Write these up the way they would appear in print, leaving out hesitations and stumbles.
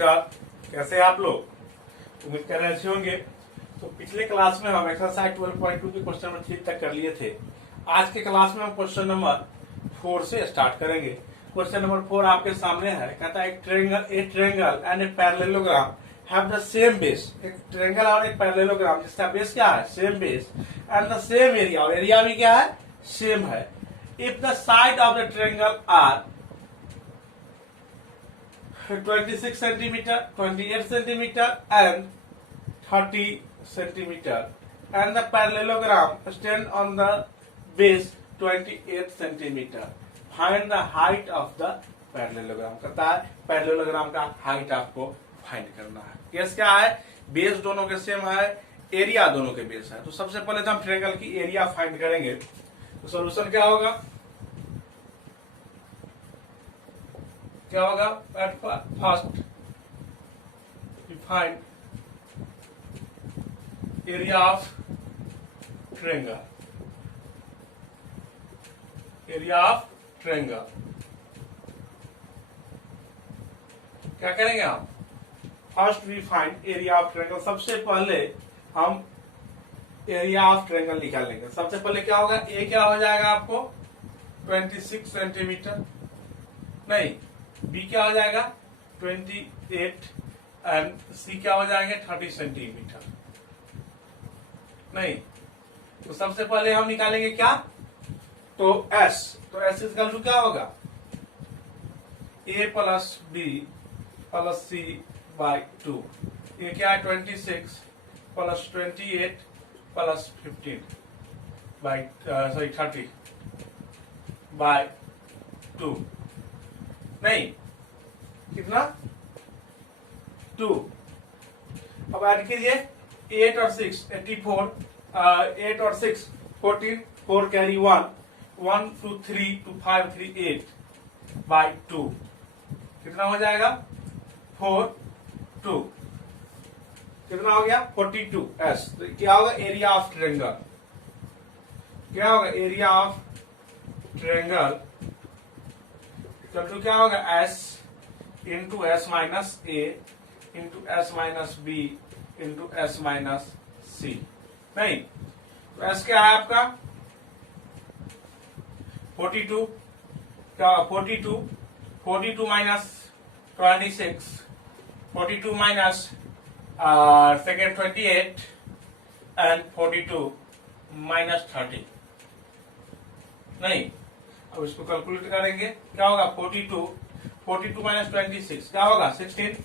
नमस्कार, कैसे हैं आप लोग? उम्मीद कर रहे अच्छे होंगे। तो पिछले क्लास में हम एक्सरसाइज 12.2 के क्वेश्चन नंबर 3 तक कर लिए थे। आज के क्लास में हम क्वेश्चन नंबर 4 से स्टार्ट करेंगे। क्वेश्चन नंबर 4 आपके सामने है। कहता है एक triangle and a parallelogram have the same base. एक ट्रेंगल और एक पैरेललोग्राम जिसका बेस क्या है? Same base and the same area, और एरिया भी क्या है? सेम है। If the side of the triangle are 26 centimeter, 28 centimeter and 30 centimeter and the parallelogram stand on the base 28 centimeter. Find the height of the parallelogram. कहता है parallelogram का height आपको find करना है। केस क्या है? बेस दोनों के सेम है, एरिया दोनों के बेस है। तो सबसे पहले तो हम ट्रायंगल की एरिया फाइंड करेंगे। तो सोल्यूशन क्या होगा? क्या होगा? At first we find area of triangle. Area of triangle क्या करेंगे हम? First we find area of triangle. सबसे पहले हम एरिया ऑफ ट्रायंगल निकालेंगे। सबसे पहले क्या होगा? ए क्या हो जाएगा आपको? 26 सेंटीमीटर। नहीं, बी क्या हो जाएगा? 28 एंड सी क्या हो जाएंगे? 30 सेंटीमीटर। नहीं, तो सबसे पहले हम निकालेंगे क्या? तो एस। तो एस इज इक्वल टू क्या होगा? A plus B plus C by 2। ये क्या है? 26 प्लस 28 प्लस 15 बाई 30 बाई 2। नहीं, कितना? 2। अब ऐड कीजिए 8 और 6 84, 8 और 6 14, 4 कैरी 1 1 2 3 2 5 3 8 बाई 2। कितना हो जाएगा? 4 2। कितना हो गया? 42 एस। तो क्या होगा? Area of triangle. क्या होगा? एरिया ऑफ ट्रायंगल तो क्या होगा? S into S minus A into S minus B into S minus C. नहीं, तो एस क्या है आपका? 42। क्या? 42 minus 26, 42 minus second 28 and 42 minus 30। नहीं, अब इसको कैलकुलेट करेंगे। क्या होगा? 42 माइनस 26 क्या होगा? 16।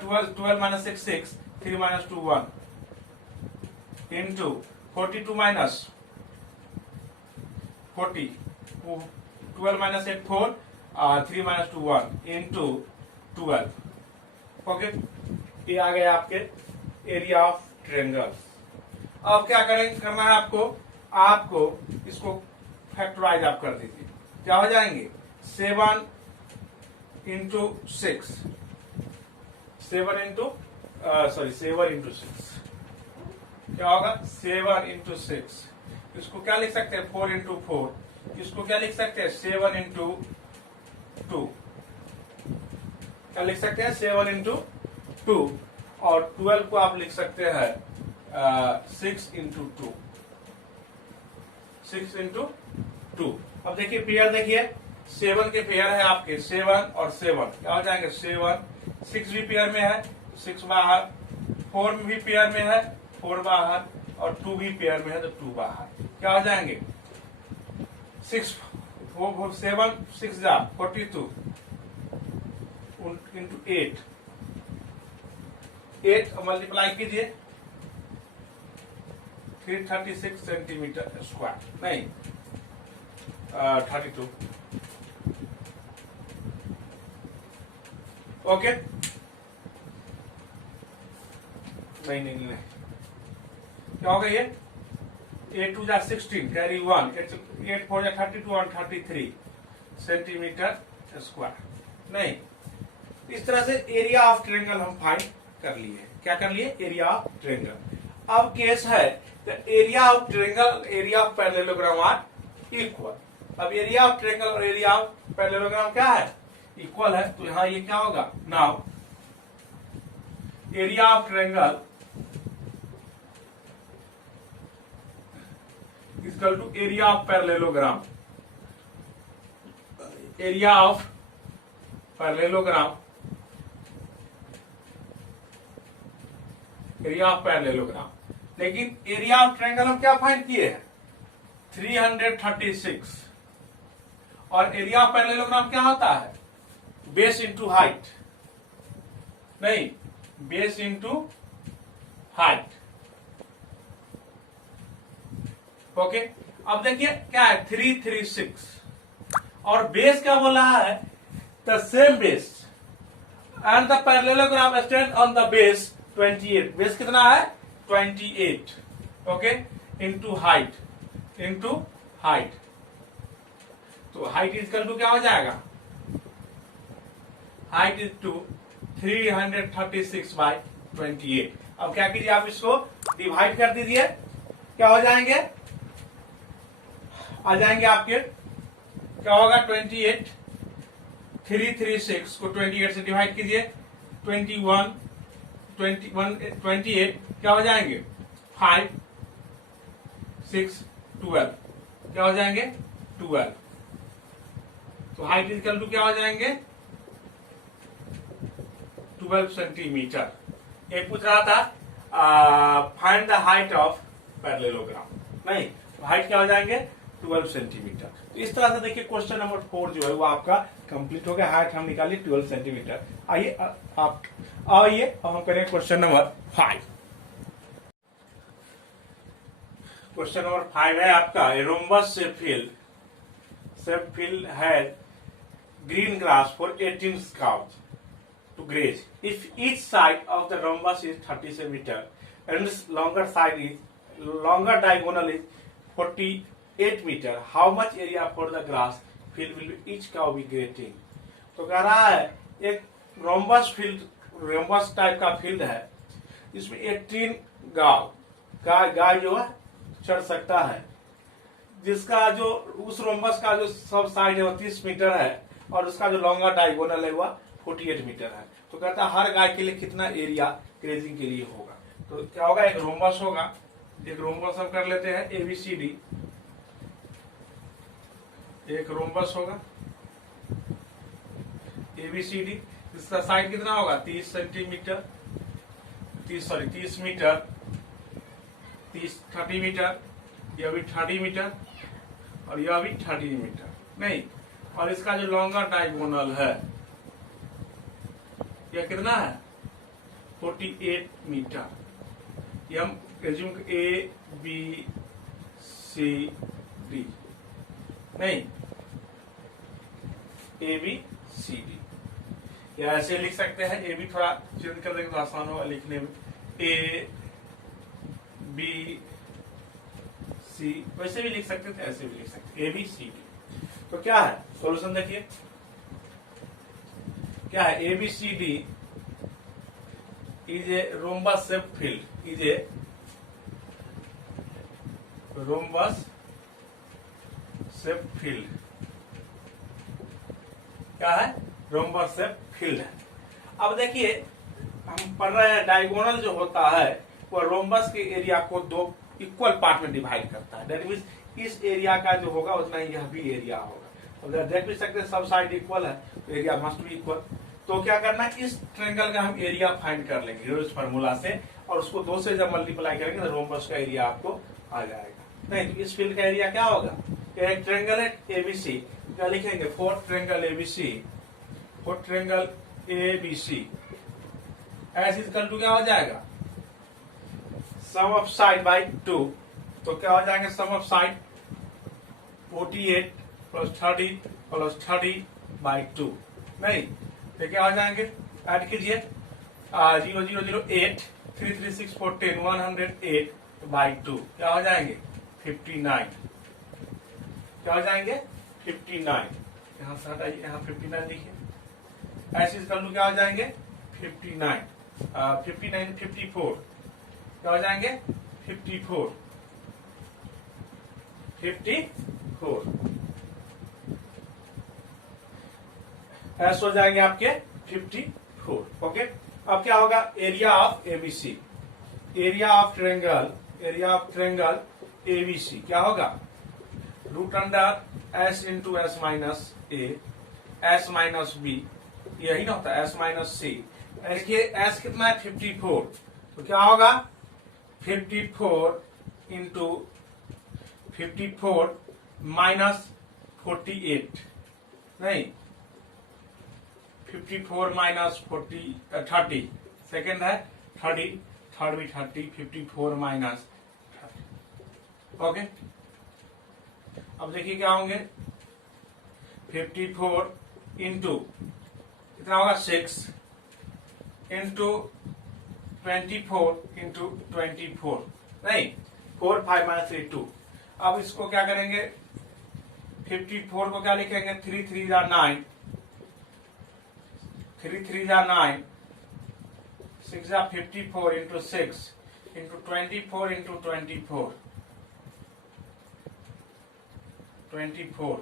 12 minus 6 6, 3 minus 2 1 into 42 minus 40, 12 minus 8 4, 3 minus 2 1 into 12। Okay, ये आ गए आपके एरिया ऑफ ट्रायंगल। अब क्या करना है आपको इसको फैक्टराइज आप कर दीजिए। क्या हो जाएंगे? 7 इंटू 6, 7 इंटू 6। क्या होगा? 7 इंटू 6। इसको क्या लिख सकते हैं? 4 इंटू 4। इसको क्या लिख सकते हैं? 7 इंटू 2। क्या लिख सकते हैं? 7 इंटू 2। और 12 को आप लिख सकते हैं 6 इंटू 2। 6 इंटू 2। अब देखिए पेयर, देखिए 7 के पेयर है आपके 7 और 7। क्या हो जाएंगे? 7। 6 भी पेयर में है, 6 बाहर। 4 भी पेयर में है, 4 बाहर। और 2 भी पेयर में है, तो 2 बाहर। क्या हो जाएंगे? 6 7 6 जा 42 इंटू 8 मल्टीप्लाई कीजिए 336 सेंटीमीटर स्क्वायर। नहीं, 32। ओके, नहीं, क्या होगा ये? 8 2 जा 16 कैरी 1, 8 4 जा 32 और 33 सेंटीमीटर स्क्वायर। नहीं, इस तरह से एरिया ऑफ ट्रायंगल हम फाइंड कर लिए। क्या कर लिए? Area of triangle. अब केस है area of triangle, area of parallelogram are equal. अब एरिया ऑफ ट्रायंगल और एरिया ऑफ पैरेललोग्राम क्या है? इक्वल है, तो यहां ये क्या होगा, now area of triangle equal to area of parallelogram, area of parallelogram, area of parallelogram. लेकिन एरिया ऑफ ट्रायंगल हम क्या फाइंड किए हैं, 336, और एरिया ऑफ पैरेललोग्राम क्या होता है, बेस इंटू हाइट, नहीं बेस इंटू हाइट। ओके, अब देखिए क्या है 336 और बेस क्या बोल रहा है, the same base and the parallelogram stand on the base 28, base कितना है 28, okay, into height, into height, तो हाइट इजकल टू क्या हो जाएगा, हाइट इज टू 336 बाई 28। अब क्या कीजिए, आप इसको डिवाइड कर दीजिए, क्या हो जाएंगे, आ जाएंगे आपके, क्या होगा 28, 336 को 28 से डिवाइड कीजिए, 21, 28 क्या हो जाएंगे 5, 6, 12, क्या हो जाएंगे 12, तो हाइट इक्वल टू क्या हो जाएंगे 12 सेंटीमीटर। ये पूछ रहा था find the height of parallelogram, नहीं हाइट क्या हो जाएंगे 12 सेंटीमीटर। तो इस तरह से देखिए क्वेश्चन नंबर 4 जो है वो आपका कंप्लीट हो गया, हाइट हम निकाली 12 सेंटीमीटर। आइए आप आइए अब हम करें क्वेश्चन नंबर 5। क्वेश्चन नंबर 5 है आपका, रोम्बस शेप फील्ड है green grass for 18 cows to graze. If each side of the rhombus is 30 centimeter and its longer diagonal is 48 meter, how much area for the grass field will each cow be grazing? तो कह रहा है एक rhombus type का field है, इसमें 18 गाय जो है चढ़ सकता है, जिसका जो उस रोम्बस का जो सब साइड है वो 30 मीटर है और उसका जो लॉन्गर डायगोनल है वह 48 मीटर है। तो कहता है हर गाय के लिए कितना एरिया ग्रेजिंग के लिए होगा। तो क्या होगा, एक रोम्बस होगा, एक रोम्बस हम कर लेते हैं ABCD, एक रोम्बस होगा ABCD, इसका साइड कितना होगा 30 सेंटीमीटर, 30 मीटर, 30 मीटर, यह भी 30 मीटर और यह भी 30 मीटर, नहीं, और इसका जो लॉन्गर डायगोनल है यह कितना है 48 मीटर। ये हम एज्यूम ABCD, नहीं ABCD, या ऐसे लिख सकते हैं, AB थोड़ा चेंज कर देंगे तो आसान होगा लिखने में, ABC, वैसे भी लिख सकते थे, ऐसे भी लिख सकते ABCD। तो क्या है सॉल्यूशन, देखिए क्या है, ABCD is a rhombus shape field, is a rhombus shape field, क्या है रोम्बस शेप फील्ड है। अब देखिए हम पढ़ रहे हैं डायगोनल जो होता है वह रोम्बस के एरिया को दो इक्वल पार्ट में डिवाइड करता है, दैट मीन्स इस एरिया का जो होगा उतना ही यह भी एरिया होगा। तो देख भी सकते हैं सब साइड इक्वल है तो एरिया मस्ट बी इक्वल। तो क्या करना है, इस ट्रायंगल का हम एरिया फाइंड कर लेंगे इस फार्मूला से, और उसको 2 से जब मल्टीप्लाई करेंगे तो रोम्बस का एरिया आपको आ जाएगा। नहीं तो इस फील्ड का एरिया क्या होगा, एक ट्रायंगल है ABC, क्या लिखेंगे 4 triangle ABC, 4 triangle ABC is equal to क्या हो जाएगा सम ऑफ साइड बाई 2, तो क्या हो जाएंगे sum of side 48 plus 30 plus 30 by 2, नहीं तो क्या हो जाएंगे, ऐड कीजिए 0 0 0 8 3 3 6 4 10 108 बाई 2, क्या हो जाएंगे 59, क्या हो जाएंगे 59, यहाँ से हटाइए, यहाँ 59 लिखिए, ऐसे इक्वल टू क्या हो जाएंगे 59, 59 54, क्या हो जाएंगे 54, 54 एस हो जाएंगे आपके 54। ओके, अब क्या होगा, area of ABC, area of triangle ABC क्या होगा, root under S into S minus A, S minus B, यही ना होता है, एस माइनस सी। देखिए एस कितना है 54, तो क्या होगा 54 इंटू 54 माइनस 48, नहीं 54 माइनस 30, सेकेंड है 30, थर्ड भी 30, 54 माइनस 30। ओके, अब देखिए क्या होंगे, 54 इंटू कितना होगा 6 इंटू 24 इंटू 24, नहीं 4 5 माइनस 3 2। अब इसको क्या करेंगे, 54 को क्या लिखेंगे, 3 3 जा 9, 3 3 जा 9, 6 जा 54 into 6 into 24 into 24, 24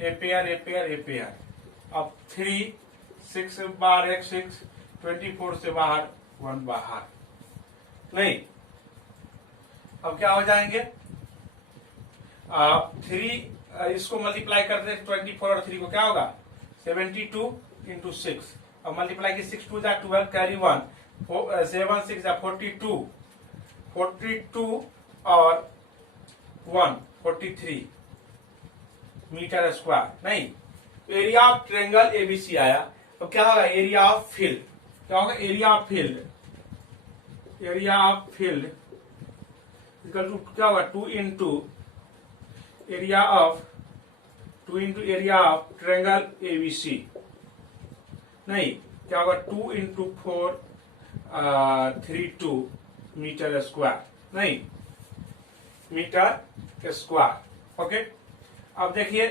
a pair. अब 3 6 से बाहर एक 6, 24 से बाहर 1 बाहर, नहीं अब क्या हो जाएंगे, 3 इसको मल्टीप्लाई कर दे 24 और 3 को क्या होगा 72 इंटू 6, अब मल्टीप्लाई की 6 2 जा 12 कैरी 1, 7 6 जा 42, 42 और 1 43 मीटर स्क्वायर, नहीं एरिया ऑफ ट्रेंगल एबीसी आया। तो क्या होगा, एरिया ऑफ फील्ड, क्या होगा area of field, area of field equal to क्या होगा 2 into area of triangle ABC, नहीं क्या होगा 2 इंटू 4 32 मीटर स्क्वायर, नहीं मीटर स्क्वायर। ओके, अब देखिए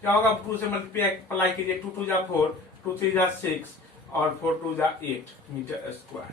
क्या होगा, 2 से मल्टीप्लाई कीजिए, 2 2 जा 4, 2 3 जा 6 और 4 2 जा 8 मीटर स्क्वायर।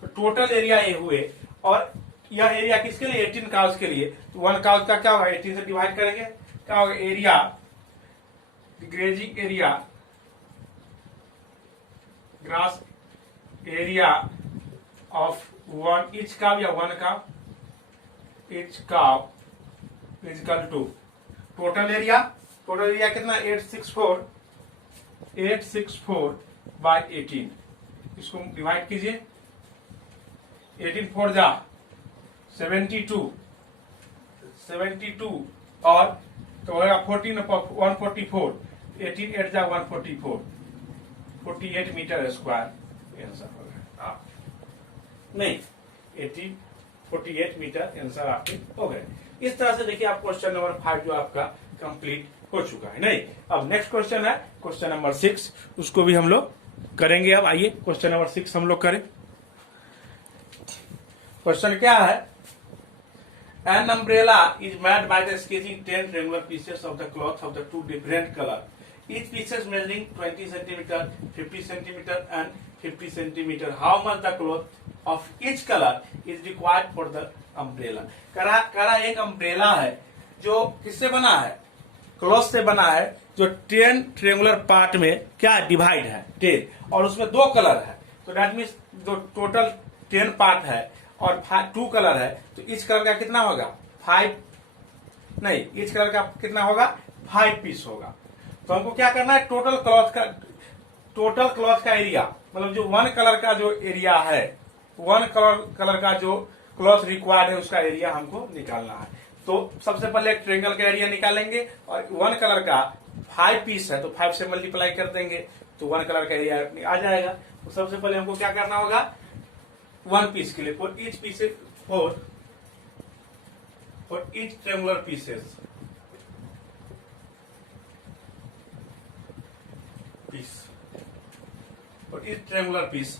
तो टोटल एरिया ये हुए, और यह एरिया किसके लिए, 18 काउज के लिए। तो 1 काउज का क्या होगा, 18 से डिवाइड करेंगे, क्या होगा area, grazing area, grass area of 1 each काव या 1 काव, ईच काव इक्वल टू टोटल एरिया कितना 864 बाय 18, इसको डिवाइड कीजिए, 18 4 जा 72 और तो होगा 14 144, 18 8 जा 144, 48 मीटर स्क्वायर आंसर होगा, नहीं 18 48 मीटर आंसर आपके हो गए। इस तरह से देखिए आप क्वेश्चन नंबर 5 जो आपका कंप्लीट हो चुका है। नहीं, अब नेक्स्ट क्वेश्चन है क्वेश्चन नंबर 6, उसको भी हम लोग करेंगे। अब आइए क्वेश्चन नंबर 6 हम लोग करें। क्वेश्चन क्या है, an umbrella is made by the sketching 10 regular pieces of the cloth of the 2 different colour, each pieces measuring 20 centimeter, 50 centimeter and 50 centimeter. How much the cloth of each color is required for the umbrella? करा एक umbrella है जो किससे बना है, cloth से बना है, जो 10 ट्रेंगुलर पार्ट में क्या डिवाइड है 10, और उसमें 2 कलर है। तो दैट मीन्स जो टोटल 10 पार्ट है और 2 कलर है, तो ईच कलर का कितना होगा 5, नहीं ईच कलर का कितना होगा 5 पीस होगा। तो हमको क्या करना है, टोटल क्लॉथ का एरिया, मतलब जो 1 कलर का जो एरिया है, 1 कलर का जो क्लॉथ रिक्वायर्ड है उसका एरिया हमको निकालना है। तो सबसे पहले एक ट्रेंगल का एरिया निकालेंगे, और 1 कलर का 5 पीस है तो 5 से मल्टीप्लाई कर देंगे तो 1 कलर का एरिया आ जाएगा। तो सबसे पहले हमको क्या करना होगा, 1 पीस के लिए for each piece, for each triangular pieces और इस ट्रेंगुलर पीस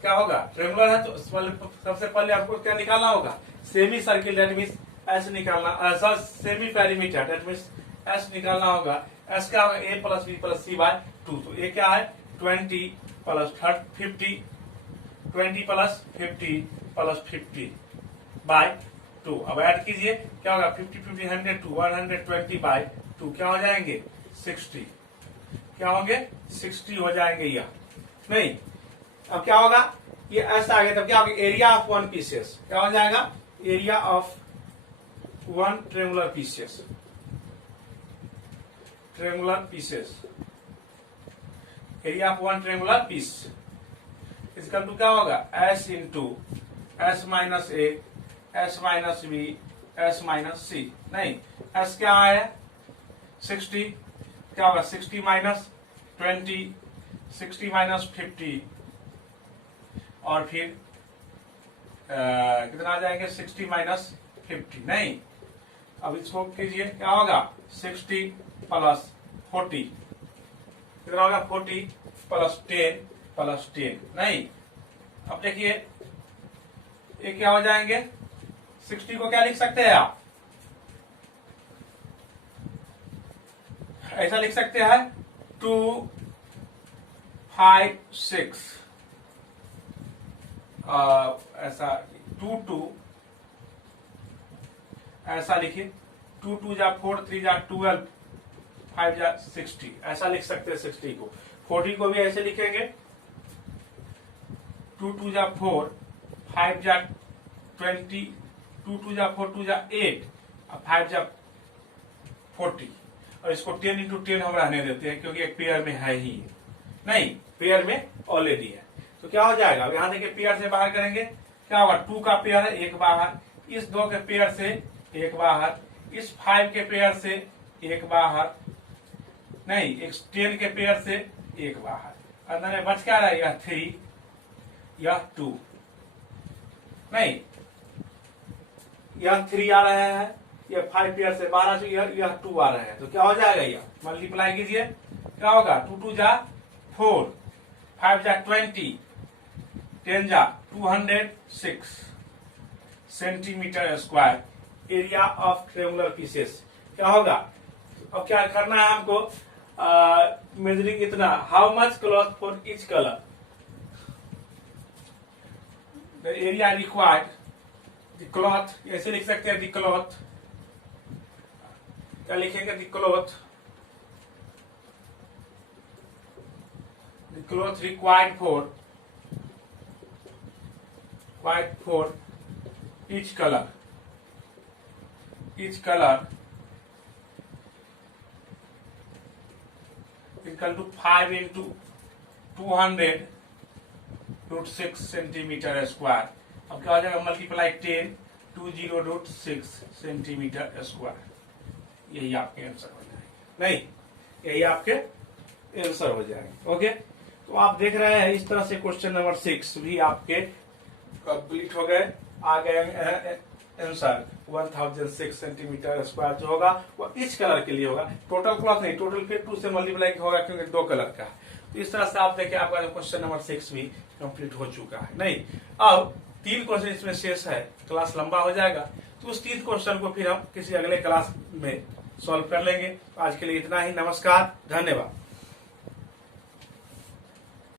क्या होगा, ट्रेंगुलर है तो सबसे पहले आपको क्या निकालना होगा, semicircle, that means S निकालना, semiperimeter that means S निकालना होगा। एस क्या होगा, A plus B plus C by 2। तो ए क्या है 20 प्लस 50, 20 प्लस 50 प्लस 50 बाय 2। अब ऐड कीजिए क्या होगा 50 50 100 2 120 बाय 2 क्या हो जाएंगे 60, क्या होंगे 60 हो जाएंगे यह नहीं। अब क्या होगा ये ऐसा आ गया तब क्या होगा एरिया ऑफ वन पीसेस क्या हो जाएगा area of one triangular pieces area of one triangular piece इसका टू क्या होगा S into S minus A S minus B S minus C नहीं एस क्या है 60 क्या होगा 60 माइनस 20 60 माइनस 50 और फिर कितना आ जाएंगे 60 माइनस 50 नहीं। अब इसको कीजिए क्या होगा 60 प्लस 40 कितना होगा 40 प्लस 10 नहीं। अब देखिए ये क्या हो जाएंगे 60 को क्या लिख सकते हैं आप ऐसा लिख सकते हैं 2 5 6 ऐसा 2 2 ऐसा लिखिए 2 2 जा 4 3 जा 12 5 जा 60 ऐसा लिख सकते हैं 60 को। 40 को भी ऐसे लिखेंगे 2 2 जा 4 5 जा 20 2 2 जा 4 2 जा 8 और 5 जा 40 और इसको 10 इंटू 10 हम रहने देते हैं क्योंकि एक पेयर में है ही नहीं पेयर में ऑलरेडी है। तो क्या हो जाएगा अब यहां देखिए पेयर से बाहर करेंगे क्या होगा 2 का पेयर है एक बाहर इस 2 के पेयर से एक बाहर इस 5 के पेयर से एक बाहर नहीं इस 10 के पेयर से एक बाहर अंदर में बच क्या रहा है यह 3 यह 2 नहीं यह 3 आ रहा है यह 5 पेयर से बाहर यह 2 आ रहा है तो क्या हो जाएगा यह मल्टीप्लाई कीजिए क्या होगा 2 2 जा 4 5 जा 20 10 जा 206 centimetre square area of triangular pieces क्या होगा। अब क्या करना है हमको मेजरिंग इतना how much cloth for each colour the area required the cloth ऐसे लिख सकते हैं द क्लॉथ क्या लिखेंगे the cloth required for each color equal to 5 into 200 root 6 centimetre square. अब क्या हो जाएगा मल्टीप्लाई 10 20.6 सेंटीमीटर स्क्वायर यही आपके आंसर हो जाएंगे नहीं यही आपके आंसर हो जाएंगे। ओके तो आप देख रहे हैं इस तरह से क्वेश्चन नंबर 6 भी आपके कंप्लीट हो गए आ गए आंसर 1006 सेंटीमीटर स्क्वायर जो होगा वो इस कलर के लिए होगा टोटल क्लॉथ नहीं टोटल फिर 2 से मल्टीप्लाई होगा क्योंकि 2 कलर का है। तो इस तरह से आप देखिए आपका क्वेश्चन नंबर 6 भी कंप्लीट हो चुका है नहीं। अब 3 क्वेश्चन इसमें शेष है क्लास लंबा हो जाएगा तो उस 3 क्वेश्चन को फिर हम किसी अगले क्लास में सॉल्व कर लेंगे। आज के लिए इतना ही नमस्कार धन्यवाद।